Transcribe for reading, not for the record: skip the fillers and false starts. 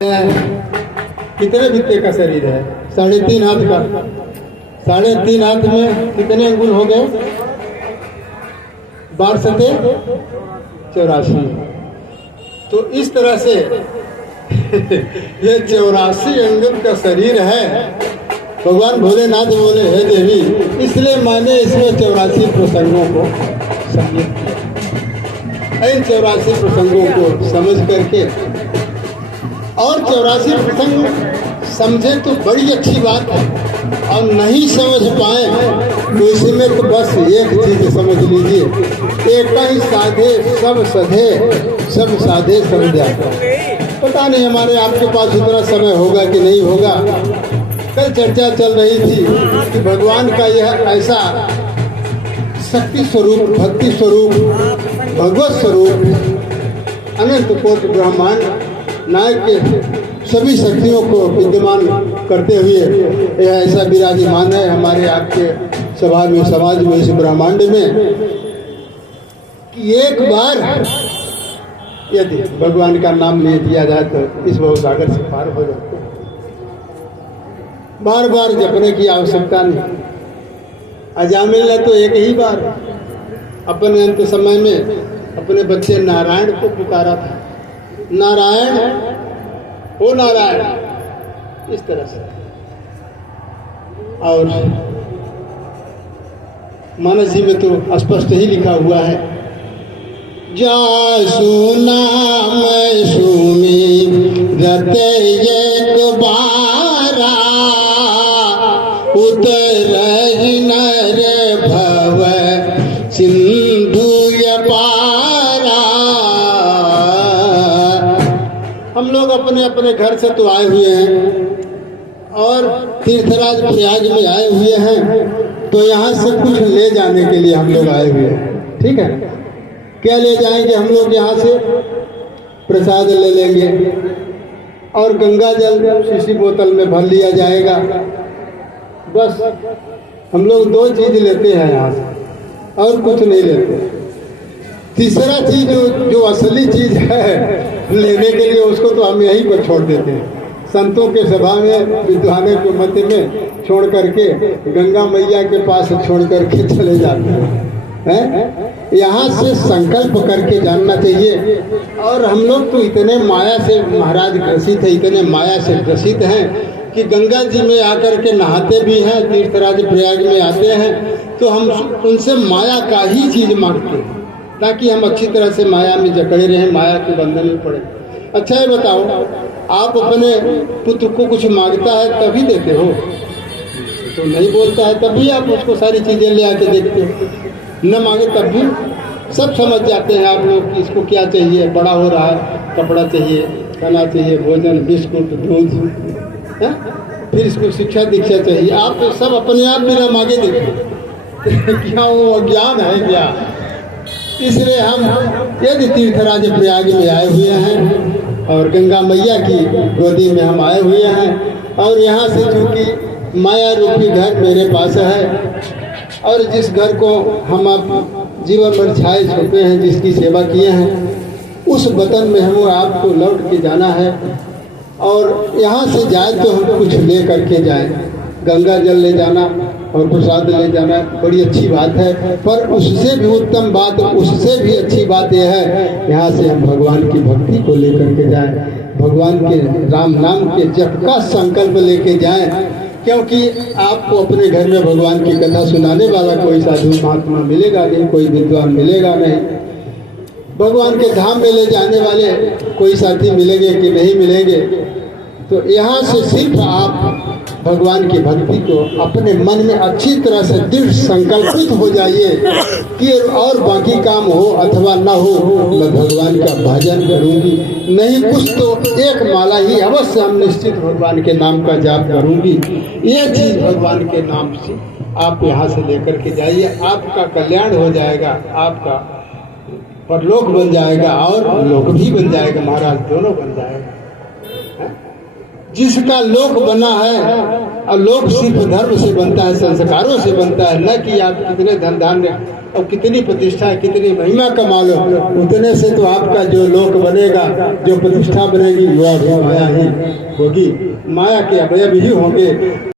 कितने बित्ते का शरीर है? 3.5 हाथ का। 3.5 हाथ में कितने अंगुल हो गए? 12 सते 84। तो इस तरह से ये 84 अंगों का शरीर है। भगवान भोलेनाथ बोले, हे देवी, इसलिए मैंने इसमें 84 प्रसंगों को सम्मिलित किया। इन 84 प्रसंगों को समझ करके, और 84 प्रसंग समझे तो बड़ी अच्छी बात है, और नहीं समझ पाए तो इसमें तो बस एक चीज समझ लीजिए, एक ही साधे सब सधे, सब साधे सब जाता। पता नहीं हमारे आपके पास इतना समय होगा कि नहीं होगा। कल चर्चा चल रही थी कि भगवान का यह ऐसा शक्ति स्वरूप, भक्ति स्वरूप, भगवत स्वरूप, अनंत कोटि ब्रह्मांड नायक के सभी शक्तियों को विद्यमान करते हुए यह ऐसा विराजमान है हमारे आपके सभा में, समाज में, इस ब्रह्मांड में, कि एक बार यदि भगवान का नाम ले दिया जाए तो इस भवसागर से पार हो जाते हैं। बार बार जपने की आवश्यकता नहीं। अजामिल तो एक ही बार अपने अंत समय में अपने बच्चे नारायण को पुकारा था, नारायण ओ नारायण, इस तरह से। और मानस जी में तो स्पष्ट ही लिखा हुआ है, जासु नाम सुमी रते एक बारा, उतर नर भव सिंधु पारा। हम लोग अपने अपने घर से तो आए हुए हैं और तीर्थराज प्रयाग में आए हुए हैं, तो यहाँ से कुछ ले जाने के लिए हम लोग आए हुए हैं। ठीक है, क्या ले जाएंगे हम लोग? यहाँ से प्रसाद ले लेंगे और गंगा जल शीशी बोतल में भर लिया जाएगा। बस हम लोग 2 चीज लेते हैं यहाँ से, और कुछ नहीं लेते। तीसरा चीज जो असली चीज है लेने के लिए, उसको तो हम यहीं पर छोड़ देते हैं। संतों के सभा में, विद्वानों के मध्य में छोड़ करके, गंगा मैया के पास छोड़ करके चले जाते हैं। यहाँ से संकल्प करके जानना चाहिए। और हम लोग तो इतने माया से महाराज ग्रसित है, इतने माया से ग्रसित हैं कि गंगा जी में आकर के नहाते भी हैं, तीर्थराज प्रयाग में आते हैं, तो हम उनसे माया का ही चीज मांगते हैं, ताकि हम अच्छी तरह से माया में जकड़े रहें, माया के बंधन में पड़े। अच्छा ये बताओ, आप अपने पुत्र को कुछ मांगता है तभी देते हो, तो नहीं बोलता है तभी आप उसको सारी चीजें ले आके देखते हो, न मांगे तब भी सब समझ जाते हैं आप लोग कि इसको क्या चाहिए। बड़ा हो रहा है, कपड़ा चाहिए, खाना चाहिए, भोजन, बिस्कुट, दूध, फिर इसको शिक्षा दीक्षा चाहिए। आप तो सब अपने आप बिना मांगे देखो क्या वो अज्ञान है क्या? इसलिए हम यदि तीर्थराज प्रयाग में आए हुए हैं और गंगा मैया की गोदी में हम आए हुए हैं, और यहाँ से चूँकि माया रूपी घर मेरे पास है, और जिस घर को हम आप जीवन भर छाए छोटे हैं, जिसकी सेवा किए हैं, उस वतन में हमें आपको लौट के जाना है। और यहाँ से जाए तो हम कुछ ले करके जाएं, गंगा जल ले जाना और प्रसाद ले जाना बड़ी अच्छी बात है, पर उससे भी उत्तम बात, उससे भी अच्छी बात यह है, यहाँ से हम भगवान की भक्ति को लेकर के जाएं, भगवान के राम नाम के जप का संकल्प लेके जाएं। क्योंकि आपको अपने घर में भगवान की कथा सुनाने वाला कोई साधु महात्मा मिलेगा नहीं, कोई विद्वान मिलेगा नहीं। भगवान के धाम में ले जाने वाले कोई साथी मिलेंगे कि नहीं मिलेंगे। तो यहाँ से सिर्फ आप भगवान की भक्ति को अपने मन में अच्छी तरह से दृढ़ संकल्पित हो जाइए कि और बाकी काम हो अथवा ना हो, मैं भगवान का भजन करूंगी, नहीं कुछ तो एक माला ही अवश्य हम निश्चित भगवान के नाम का जाप करूंगी। ये चीज भगवान के नाम से आप यहाँ से लेकर के जाइए, आपका कल्याण हो जाएगा, आपका परलोक बन जाएगा और लोक भी बन जाएगा, महाराज दोनों बन जाएगा। जिसका लोक बना है, और लोक सिर्फ धर्म से बनता है, संस्कारों से बनता है, न कि आप कितने धन धान्य और कितनी प्रतिष्ठा है, कितनी महिमा कमा लो, उतने से तो आपका जो लोक बनेगा, जो प्रतिष्ठा बनेगी, वह भी माया ही होगी, माया के अवयव ही होंगे।